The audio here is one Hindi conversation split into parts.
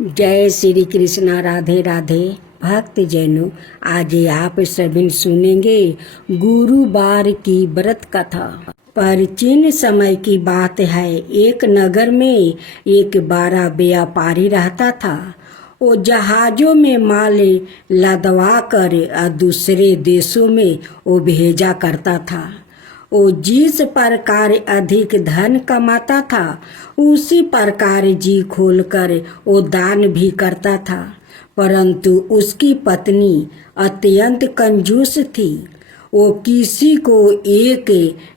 जय श्री कृष्णा। राधे राधे भक्त जनों, आज आप सभी सुनेंगे गुरुवार की व्रत कथा। प्राचीन समय की बात है। एक नगर में एक बड़ा व्यापारी रहता था। वो जहाजों में माल लदवा कर दूसरे देशों में वो भेजा करता था। वो जिस प्रकार अधिक धन कमाता था उसी प्रकार जी खोलकर वो दान भी करता था। परंतु उसकी पत्नी अत्यंत कंजूस थी। वो किसी को एक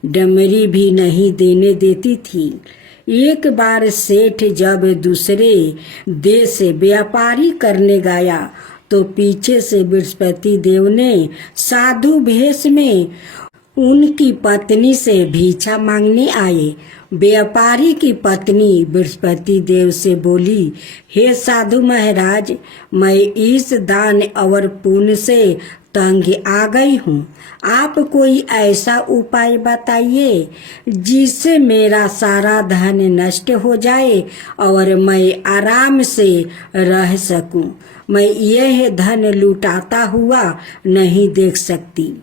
डमरी भी नहीं देने देती थी। एक बार सेठ जब दूसरे देश से व्यापारी करने गया तो पीछे से बृहस्पति देव ने साधु भेष में उनकी पत्नी से भिक्षा मांगने आए। व्यापारी की पत्नी बृहस्पति देव से बोली, हे साधु महाराज, मैं इस दान और पुण्य से तंग आ गई हूँ। आप कोई ऐसा उपाय बताइए जिससे मेरा सारा धन नष्ट हो जाए और मैं आराम से रह सकूं। मैं यह धन लुटाता हुआ नहीं देख सकती।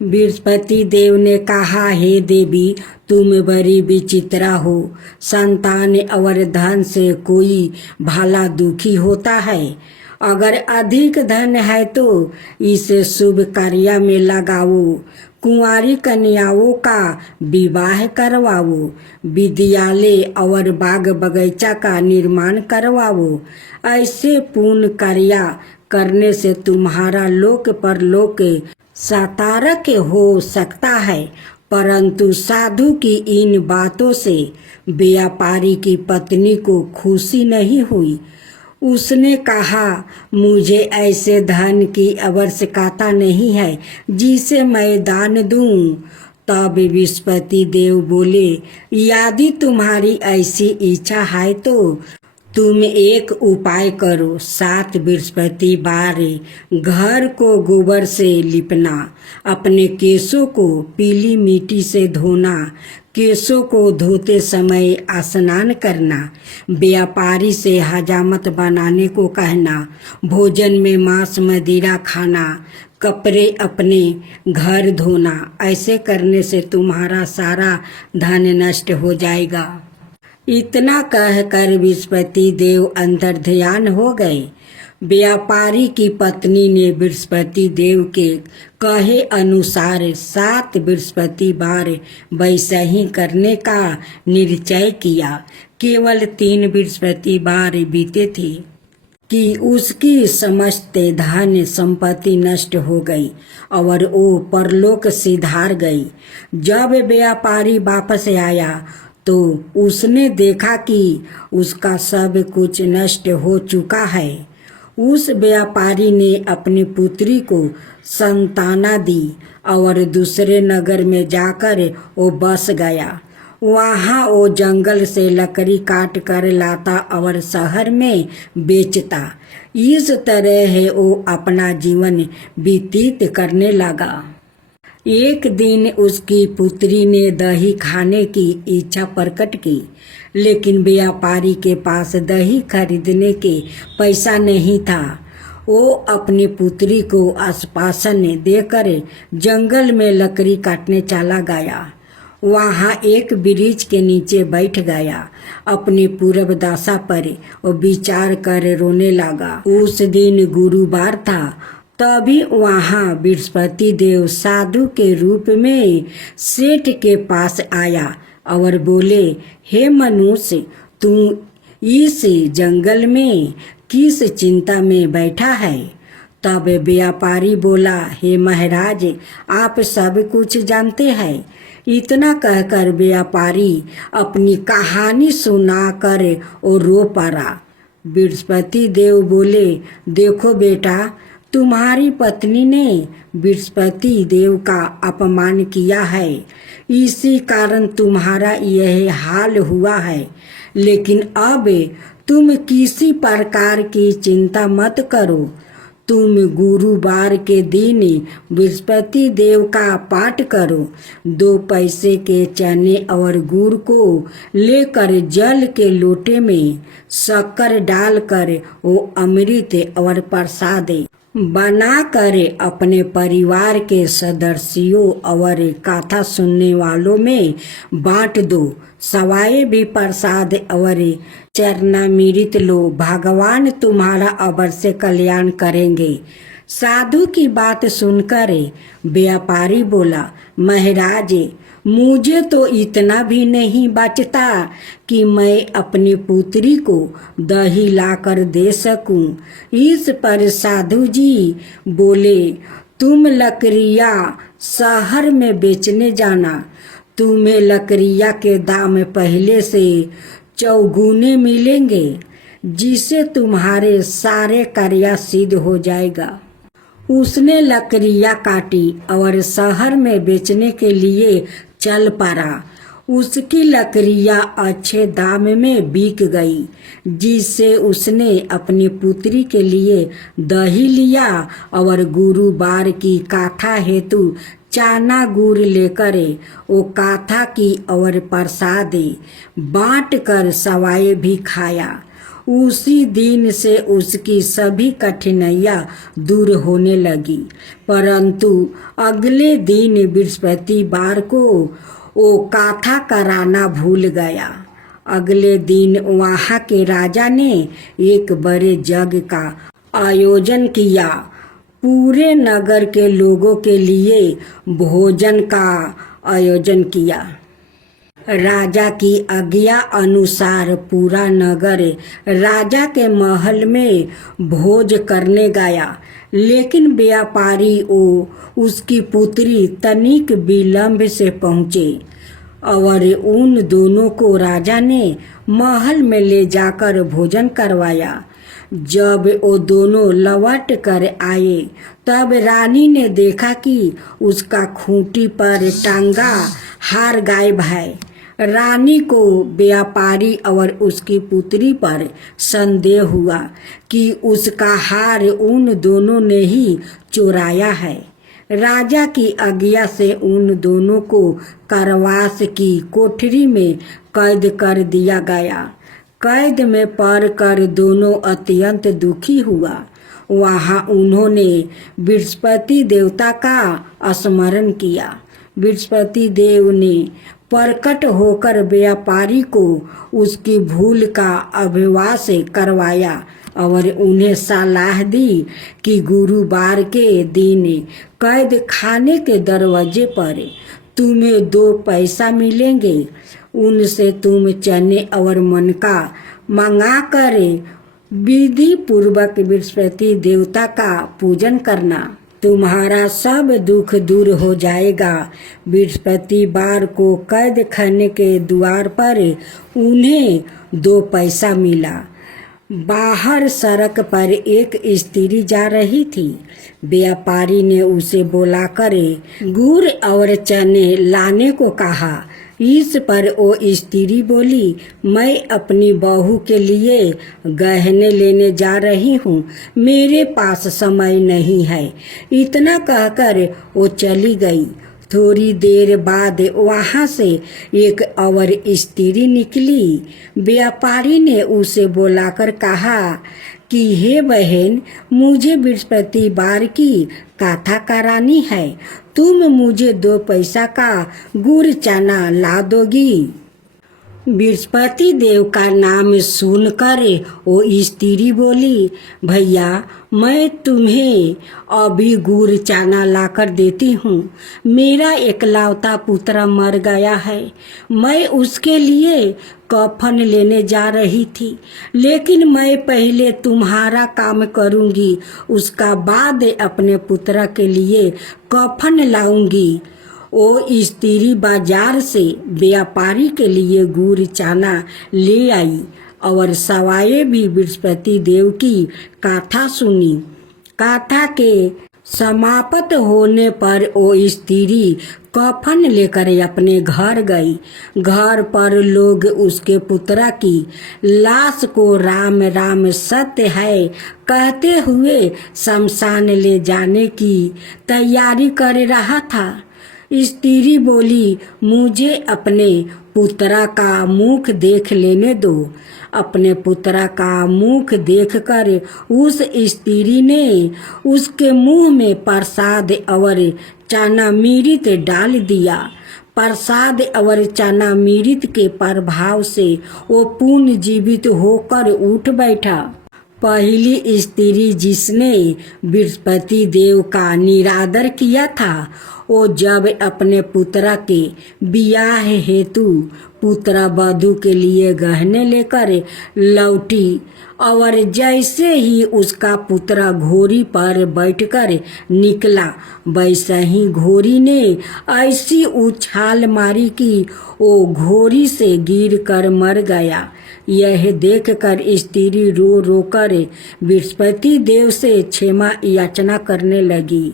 बृहस्पति देव ने कहा, हे देवी, तुम बड़ी विचित्रा हो। संतान और धन से कोई भला दुखी होता है। अगर अधिक धन है तो इसे शुभ कार्य में लगाओ। कुंवारी कन्याओं का विवाह करवाओ। विद्यालय और बाग बगीचा का निर्माण करवाओ। ऐसे पुण्य कार्य करने से तुम्हारा लोक परलोक सातारक हो सकता है। परंतु साधु की इन बातों से व्यापारी की पत्नी को खुशी नहीं हुई। उसने कहा, मुझे ऐसे धन की आवश्यकता नहीं है जिसे मैं दान दूं। तब बृहस्पति देव बोले, यदि तुम्हारी ऐसी इच्छा है तो तुम एक उपाय करो। 7 बृहस्पतिवार घर को गोबर से लिपना, अपने केशों को पीली मिट्टी से धोना, केशों को धोते समय स्नान करना, व्यापारी से हजामत बनाने को कहना, भोजन में मांस मदिरा खाना, कपड़े अपने घर धोना। ऐसे करने से तुम्हारा सारा धन नष्ट हो जाएगा। इतना कहकर बृहस्पति देव अंतर ध्यान हो गए। व्यापारी की पत्नी ने बृहस्पति देव के कहे अनुसार 7 बृहस्पतिवार वैसा ही करने का निश्चय किया। केवल 3 बृहस्पतिवार बीते थे कि उसकी समस्त धन संपत्ति नष्ट हो गई और वो परलोक सिधार गई। जब व्यापारी वापस आया तो उसने देखा कि उसका सब कुछ नष्ट हो चुका है। उस व्यापारी ने अपनी पुत्री को संताना दी और दूसरे नगर में जाकर वो बस गया। वहाँ वो जंगल से लकड़ी काट कर लाता और शहर में बेचता। इस तरह वो अपना जीवन व्यतीत करने लगा। एक दिन उसकी पुत्री ने दही खाने की इच्छा प्रकट की, लेकिन व्यापारी के पास दही खरीदने के पैसा नहीं था। वो अपनी पुत्री को आश्वासन देकर जंगल में लकड़ी काटने चला गया। वहाँ एक वृक्ष के नीचे बैठ गया। अपनी पूर्व दशा पर वो विचार कर रोने लगा। उस दिन गुरुवार था। तभी वहाँ बृहस्पति देव साधु के रूप में सेठ के पास आया और बोले, हे मनुष्य, तू इस जंगल में किस चिंता में बैठा है? तब व्यापारी बोला, हे महाराज, आप सब कुछ जानते हैं। इतना कहकर व्यापारी अपनी कहानी सुनाकर और रो पड़ा। बृहस्पति देव बोले, देखो बेटा, तुम्हारी पत्नी ने बृहस्पति देव का अपमान किया है, इसी कारण तुम्हारा यह हाल हुआ है। लेकिन अब तुम किसी प्रकार की चिंता मत करो। तुम गुरुवार के दिन बृहस्पति देव का पाठ करो। 2 पैसे के चने और गुड़ को लेकर जल के लोटे में शक्कर डालकर वो अमृत और प्रसाद बना कर अपने परिवार के सदस्यों और कथा सुनने वालों में बांट दो। सवाए भी प्रसाद और चरणामृत लो, भगवान तुम्हारा अवश्य कल्याण करेंगे। साधु की बात सुनकर व्यापारी बोला, महाराज मुझे तो इतना भी नहीं बचता कि मैं अपनी पुत्री को दही लाकर दे सकूं। इस पर साधु जी बोले, तुम लकड़ियाँ शहर में बेचने जाना, तुम्हें लकड़ियाँ के दाम पहले से चौगुने मिलेंगे, जिससे तुम्हारे सारे कार्य सिद्ध हो जाएगा। उसने लकड़ियाँ काटी और शहर में बेचने के लिए चल पड़ा। उसकी लकड़ियाँ अच्छे दाम में बिक गई, जिससे उसने अपनी पुत्री के लिए दही लिया और गुरुवार की कथा हेतु चाना गुड़ लेकर वो कथा की और प्रसाद बांट कर सवाए भी खाया। उसी दिन से उसकी सभी कठिनाइयाँ दूर होने लगी। परंतु अगले दिन बृहस्पतिवार को वो कथा कराना भूल गया। अगले दिन वहाँ के राजा ने एक बड़े यज्ञ का आयोजन किया। पूरे नगर के लोगों के लिए भोजन का आयोजन किया। राजा की आज्ञा अनुसार पूरा नगर राजा के महल में भोज करने गया, लेकिन व्यापारी उसकी पुत्री तनिक विलंब से पहुँचे और उन दोनों को राजा ने महल में ले जाकर भोजन करवाया। जब वो दोनों लौट कर आए तब रानी ने देखा कि उसका खूंटी पर टांगा हार गायब है। रानी को व्यापारी और उसकी पुत्री पर संदेह हुआ कि उसका हार उन दोनों ने ही चुराया है। राजा की आज्ञा से उन दोनों को कारावास की कोठरी में कैद कर दिया गया। कैद में पड़कर दोनों अत्यंत दुखी हुआ। वहाँ उन्होंने बृहस्पति देवता का स्मरण किया। बृहस्पति देव ने प्रकट होकर व्यापारी को उसकी भूल का अभिवास करवाया और उन्हें सलाह दी कि गुरुवार के दिन कैद खाने के दरवाजे पर तुम्हें 2 पैसा मिलेंगे। उनसे तुम चने और मनका मंगा कर विधि पूर्वक बृहस्पति देवता का पूजन करना। तुम्हारा सब दुख दूर हो जाएगा। बृहस्पतिवार को कैद खाने के द्वार पर उन्हें 2 पैसा मिला। बाहर सड़क पर एक स्त्री जा रही थी। व्यापारी ने उसे बुलाकर गुड़ और चने लाने को कहा। इस पर वो स्त्री बोली, मैं अपनी बहू के लिए गहने लेने जा रही हूँ, मेरे पास समय नहीं है। इतना कहकर वो चली गई। थोड़ी देर बाद वहाँ से एक और स्त्री निकली। व्यापारी ने उसे बुलाकर कहा कि हे बहन, मुझे बृहस्पतिवार की कथा करानी है, तुम मुझे 2 पैसा का गुड़ चना ला दोगी। बृहस्पति देव का नाम सुनकर वो स्त्री बोली, भैया मैं तुम्हें अभी गुड़ चना लाकर देती हूँ। मेरा एकलौता पुत्र मर गया है। मैं उसके लिए कफन लेने जा रही थी, लेकिन मैं पहले तुम्हारा काम करूँगी, उसका बाद अपने पुत्र के लिए कफन लाऊंगी। वो स्त्री बाजार से व्यापारी के लिए गुड़ चना ले आई और सवाए भी बृहस्पति देव की कथा सुनी। कथा के समाप्त होने पर वो स्त्री कफन लेकर अपने घर गई। घर पर लोग उसके पुत्रा की लाश को राम राम सत्य है कहते हुए शमशान ले जाने की तैयारी कर रहा था। स्त्री बोली, मुझे अपने पुत्रा का मुख देख लेने दो। अपने पुत्रा का मुख देखकर उस स्त्री ने उसके मुंह में प्रसाद और चनामृत डाल दिया। प्रसाद और चनामृत के प्रभाव से वो पुनर्जीवित होकर उठ बैठा। पहली स्त्री जिसने बृहस्पति देव का निरादर किया था, वो जब अपने पुत्रा के ब्याह हेतु पुत्र वधू के लिए गहने लेकर लौटी और जैसे ही उसका पुत्र घोड़ी पर बैठकर निकला, वैसे ही घोड़ी ने ऐसी उछाल मारी कि वो घोड़ी से गिरकर मर गया। यह देखकर स्त्री रो रो कर बृहस्पति देव से क्षमा याचना करने लगी।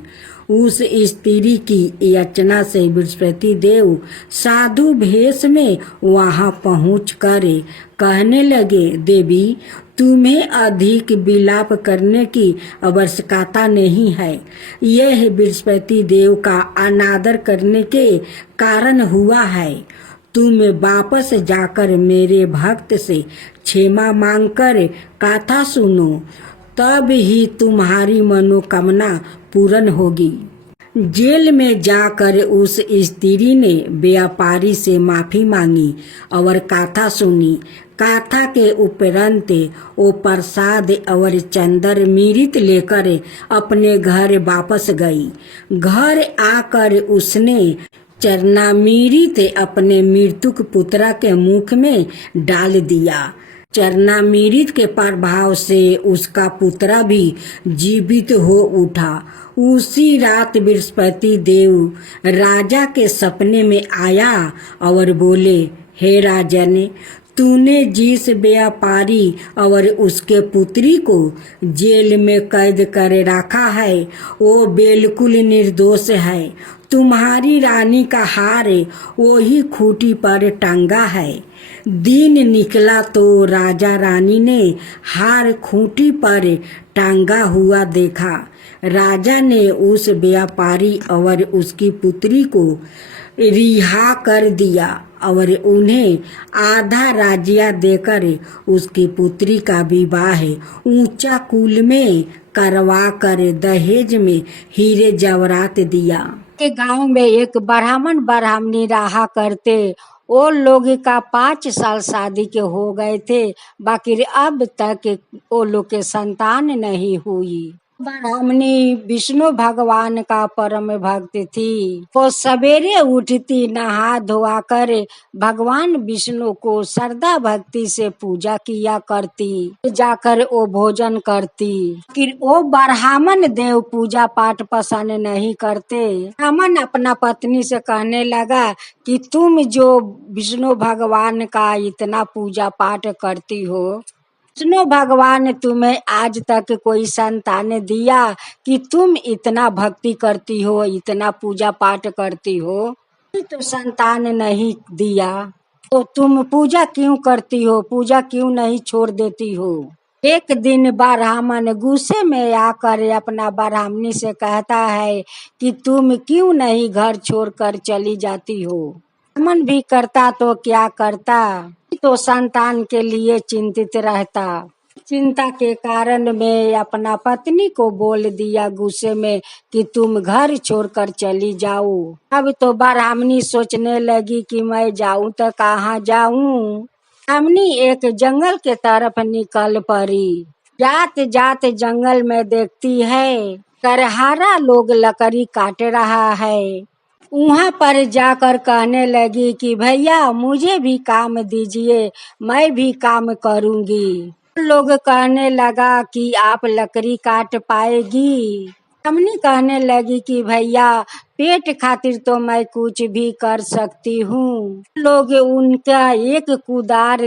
उस स्त्री की याचना से बृहस्पति देव साधु भेष में वहां पहुंचकर कहने लगे, देवी, तुम्हें अधिक विलाप करने की आवश्यकता नहीं है। यह बृहस्पति देव का अनादर करने के कारण हुआ है। तुम वापस जाकर मेरे भक्त से क्षमा मांगकर कथा सुनो, तब ही तुम्हारी मनोकामना पूर्ण होगी। जेल में जाकर उस स्त्री ने व्यापारी से माफी मांगी और कथा सुनी। कथा के उपरांत वो प्रसाद और चंदर मृत लेकर अपने घर वापस गई। घर आकर उसने चरणामृत अपने मृतक पुत्र के मुख में डाल दिया। चरणामृत के प्रभाव से उसका पुत्र भी जीवित हो उठा। उसी रात बृहस्पति देव राजा के सपने में आया और बोले, हे राजन, तूने जिस व्यापारी और उसके पुत्री को जेल में कैद कर रखा है, वो बिल्कुल निर्दोष है। तुम्हारी रानी का हार वही खूंटी पर टंगा है। दिन निकला तो राजा रानी ने हार खूंटी पर टांगा हुआ देखा। राजा ने उस व्यापारी और उसकी पुत्री को रिहा कर दिया और उन्हें आधा राज्य देकर उसकी पुत्री का विवाह ऊंचा कुल में करवा कर दहेज में हीरे जवाहरात दिया। के गांव में एक ब्राह्मण ब्राह्मणी रहा करते। वो लोग का 5 साल शादी के हो गए थे, बाकी अब तक वो लोग के संतान नहीं हुई। ब्राह्मणी विष्णु भगवान का परम भक्त थी। वो सवेरे उठती, नहा धोआ कर भगवान विष्णु को श्रद्धा भक्ति से पूजा किया करती, जाकर वो भोजन करती। फिर वो ब्राह्मण देव पूजा पाठ पसंद नहीं करते। ब्राह्मण अपना पत्नी से कहने लगा कि तुम जो विष्णु भगवान का इतना पूजा पाठ करती हो, विष्णु भगवान तुम्हें आज तक कोई संतान दिया कि तुम इतना भक्ति करती हो, इतना पूजा पाठ करती हो, तो संतान नहीं दिया, तो तुम पूजा क्यों करती हो, पूजा क्यों नहीं छोड़ देती हो। एक दिन ब्राह्मण गुस्से में आकर अपना ब्राह्मणी से कहता है कि तुम क्यों नहीं घर छोड़कर चली जाती हो। ब्राह्मण भी करता तो क्या करता, तो संतान के लिए चिंतित रहता। चिंता के कारण मैं अपना पत्नी को बोल दिया गुस्से में कि तुम घर छोड़कर चली जाओ। अब तो ब्राह्मणी सोचने लगी कि मैं जाऊं तो कहाँ जाऊं। ब्राह्मणी एक जंगल के तरफ निकल पड़ी। जात जात जंगल में देखती है करहारा लोग लकड़ी काट रहा है। वहाँ पर जाकर कहने लगी कि भैया मुझे भी काम दीजिए, मैं भी काम करूँगी। लोग कहने लगा कि आप लकड़ी काट पाएगी। ब्राह्मणी कहने लगी कि भैया पेट खातिर तो मैं कुछ भी कर सकती हूँ। लोग उनका एक कुदार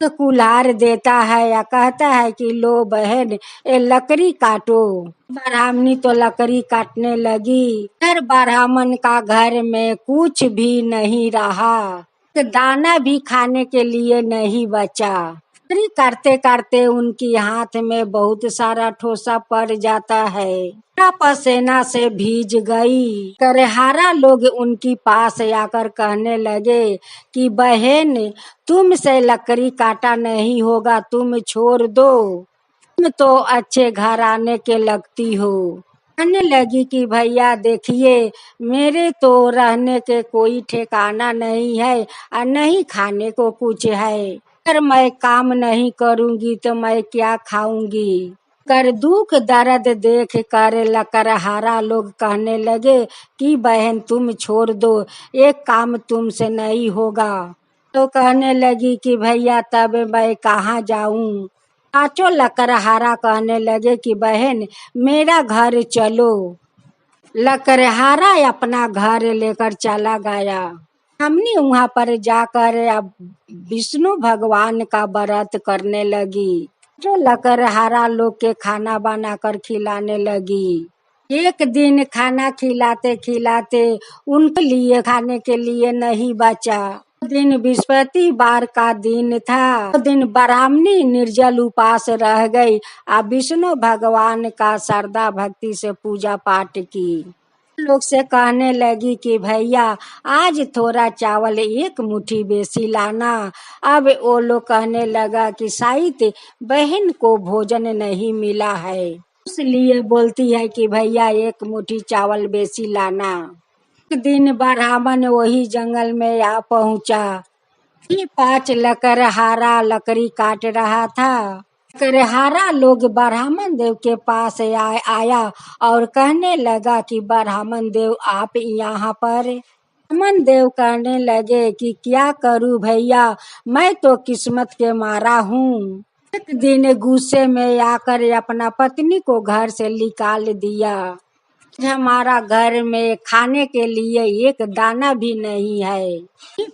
तो कुल्हाड़ देता है या कहता है कि लो बहन ये लकड़ी काटो। ब्राह्मणी तो लकड़ी काटने लगी। फिर ब्राह्मण का घर में कुछ भी नहीं रहा, दाना भी खाने के लिए नहीं बचा। लकड़ी काटते काटते उनकी हाथ में बहुत सारा ठोसा पड़ जाता है। पसीना से भीज गई। करहारा लोग उनकी पास आकर कहने लगे कि बहन तुमसे लकड़ी काटा नहीं होगा, तुम छोड़ दो, तुम तो अच्छे घराने के लगती हो। कहने लगी कि भैया देखिए मेरे तो रहने के कोई ठिकाना नहीं है और नहीं खाने को कुछ है। अगर मैं काम नहीं करूंगी तो मैं क्या खाऊंगी। कर दुख दर्द देख कर लकड़हारा लोग कहने लगे कि बहन तुम छोड़ दो, एक काम तुमसे नहीं होगा। तो कहने लगी कि भैया तब मैं कहाँ जाऊं। पांचों लकड़हारा कहने लगे कि बहन मेरा घर चलो। लकड़हारा अपना घर लेकर चला गया। हमने वहाँ पर जाकर अब विष्णु भगवान का व्रत करने लगी। जो लकड़हारा लोग के खाना बनाकर खिलाने लगी। एक दिन खाना खिलाते खिलाते उनके लिए खाने के लिए नहीं बचा। दिन बृहस्पतिवार का दिन था। तो दिन ब्राह्मणी निर्जल उपास रह गई और विष्णु भगवान का श्रद्धा भक्ति से पूजा पाठ की। लोग से कहने लगी कि भैया आज थोड़ा चावल एक मुट्ठी बेसी लाना। अब वो लोग कहने लगा कि शायद बहन को भोजन नहीं मिला है, इसलिए बोलती है कि भैया एक मुट्ठी चावल बेसी लाना। एक दिन ब्राह्मण वही जंगल में आ पहुंचा। 5 लकड़हारा लकड़ी काट रहा था। लकड़हारा लोग ब्राह्मण देव के पास आया और कहने लगा कि ब्राह्मण देव आप यहाँ पर। ब्राह्मण देव कहने लगे कि क्या करूं भैया, मैं तो किस्मत के मारा हूँ। एक दिन गुस्से में आकर अपना पत्नी को घर से निकाल दिया। हमारा घर में खाने के लिए एक दाना भी नहीं है।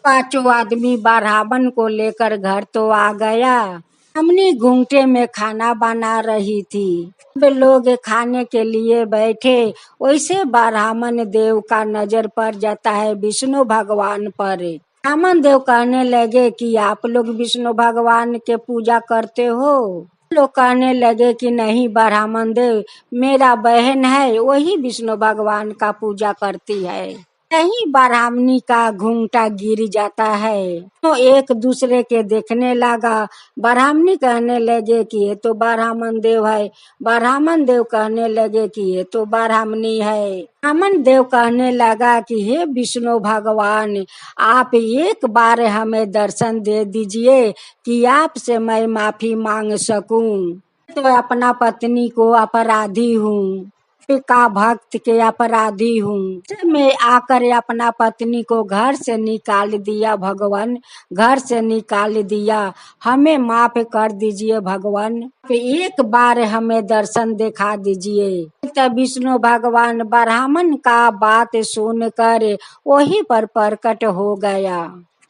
5 आदमी ब्राह्मण को लेकर घर तो आ गया। हमने घूंघटे में खाना बना रही थी। वे लोग खाने के लिए बैठे, वैसे ब्राह्मण देव का नजर पड़ जाता है विष्णु भगवान पर। ब्राह्मण देव कहने लगे कि आप लोग विष्णु भगवान के पूजा करते हो। लोग कहने लगे कि नहीं ब्राह्मण देव मेरा बहन है, वही विष्णु भगवान का पूजा करती है। नहीं ब्राह्मणी का घूंघटा गिर जाता है तो एक दूसरे के देखने लगा। ब्राह्मणी कहने लगे कि ये तो ब्राह्मण देव है। ब्राह्मण देव कहने लगे कि ये तो ब्राह्मणी है। ब्राह्मण देव कहने लगा कि हे विष्णु भगवान आप एक बार हमें दर्शन दे दीजिए कि आपसे मैं माफी मांग सकूं। तो अपना पत्नी को अपराधी हूँ, का भक्त के अपराधी हूँ। मैं आकर अपना पत्नी को घर से निकाल दिया भगवान, घर से निकाल दिया, हमें माफ कर दीजिए भगवान, एक बार हमें दर्शन दिखा दीजिए। तब विष्णु भगवान ब्राह्मण का बात सुनकर वहीं पर प्रकट हो गया।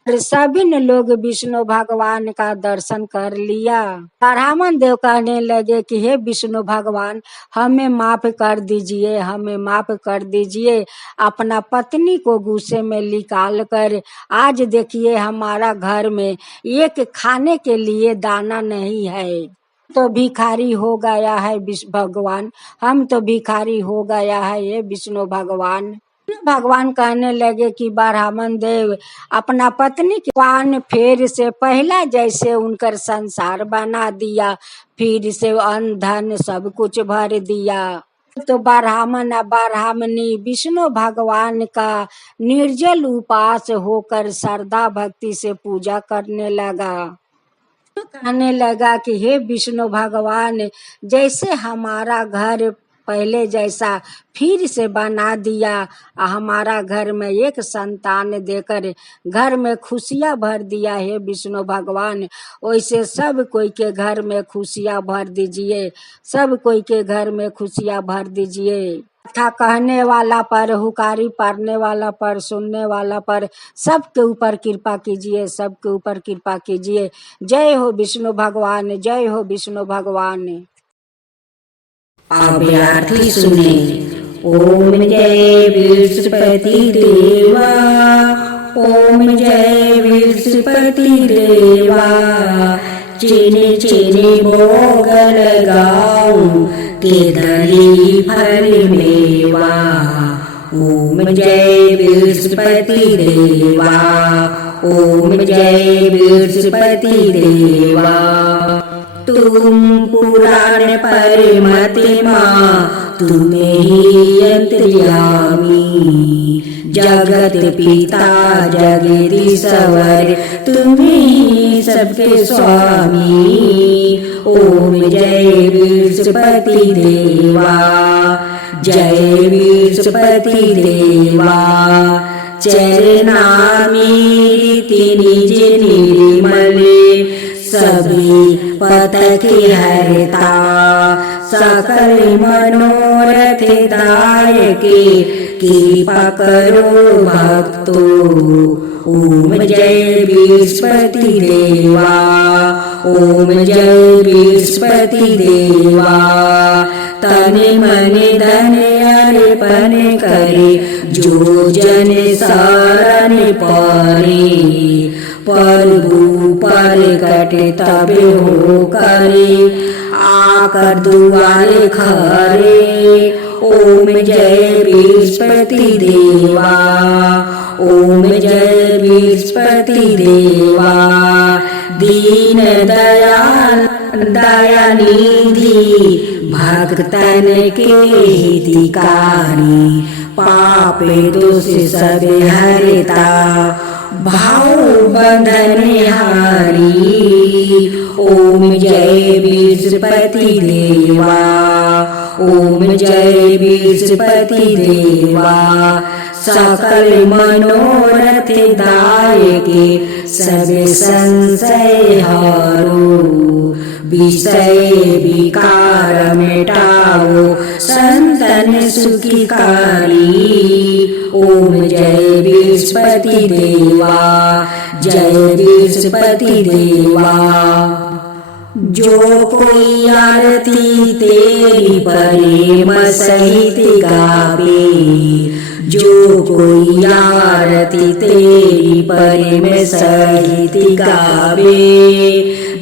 सभी ने लोग विष्णु भगवान का दर्शन कर लिया। ब्राह्मण देव कहने लगे कि हे विष्णु भगवान हमें माफ कर दीजिए, हमें माफ कर दीजिए। अपना पत्नी को गुस्से में निकाल कर आज देखिए हमारा घर में एक खाने के लिए दाना नहीं है, तो भिखारी हो गया है भगवान, हम तो भिखारी हो गया है ये विष्णु भगवान। भगवान कहने लगे कि ब्राह्मण देव अपना पत्नी के पान फेर से पहला जैसे उनकर संसार बना दिया, फिर से अन्न धन सब कुछ भर दिया। तो ब्राह्मण ब्राह्मणी विष्णु भगवान का निर्जल उपास होकर श्रद्धा भक्ति से पूजा करने लगा। कहने लगा कि हे विष्णु भगवान जैसे हमारा घर पहले जैसा फिर से बना दिया, हमारा घर में एक संतान देकर घर में खुशियाँ भर दिया है विष्णु भगवान, वैसे सब कोई के घर में खुशियाँ भर दीजिए, सब कोई के घर में खुशियाँ भर दीजिए। था कहने वाला पर, हुकारी पढ़ने वाला पर, सुनने वाला पर, सबके ऊपर कृपा कीजिए, सबके ऊपर कृपा कीजिए। जय हो विष्णु भगवान, जय हो विष्णु भगवान। अब आरती सुने। ओम जय बृहस्पति देवा, ओम जय बृहस्पति देवा, चीनी चीनी भोग लगाऊं, केदारी फल मेवा। ओम जय बृहस्पति देवा, ओम जय बृहस्पति देवा। तुम पुराण परमतिमा, तुम्हें ही अंतर्यामी, जगत पिता जगदीश्वर, तुम्हें ही सबके स्वामी। ओम जय बृहस्पति देवा, जय बृहस्पति देवा। चरनामी रीति निज निर्मले, सभी पथ की हरता, सकल मनोरथ दायके, कृपा करो भक्तो। ओम जय बृहस्पति देवा, ओम जय बृहस्पति देवा। तन मन धन अर्पण करे, जो जन शरण परे, प्रभु पर कट तब हो करे, आकर दुआरे खरे। ओम जय बृहस्पति देवा, ओम जय बृहस्पति देवा। दीन दयाल दया निधि, भक्तन के हितकारी, पाप दोष सब हरता, भाव बंधन हारी। ओम जय बृहस्पति देवा, ओम जय बृहस्पति देवा। सकल मनोरथ दायके, सब संशय हरो, विषय विकार मिटाओ, संतन सुखिकारी। ओम जय बृहस्पति देवा, जय बृहस्पति देवा। जो कोई आरती तेरी प्रेम सहित गावे, जो कोई आरती तेरी प्रेम सहित गावे,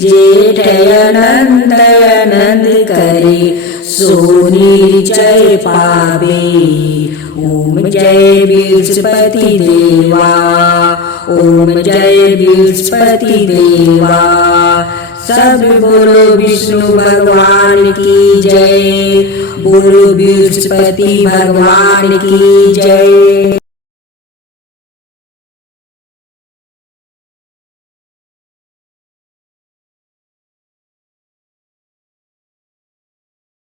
जेठ आनंद आनंद करे, सो निश्चय पावे। ओम जय बृहस्पति देवा, ओम जय बृहस्पति देवा। सब बोलो विष्णु भगवान की जय, बोलो बृहस्पति भगवान की जय।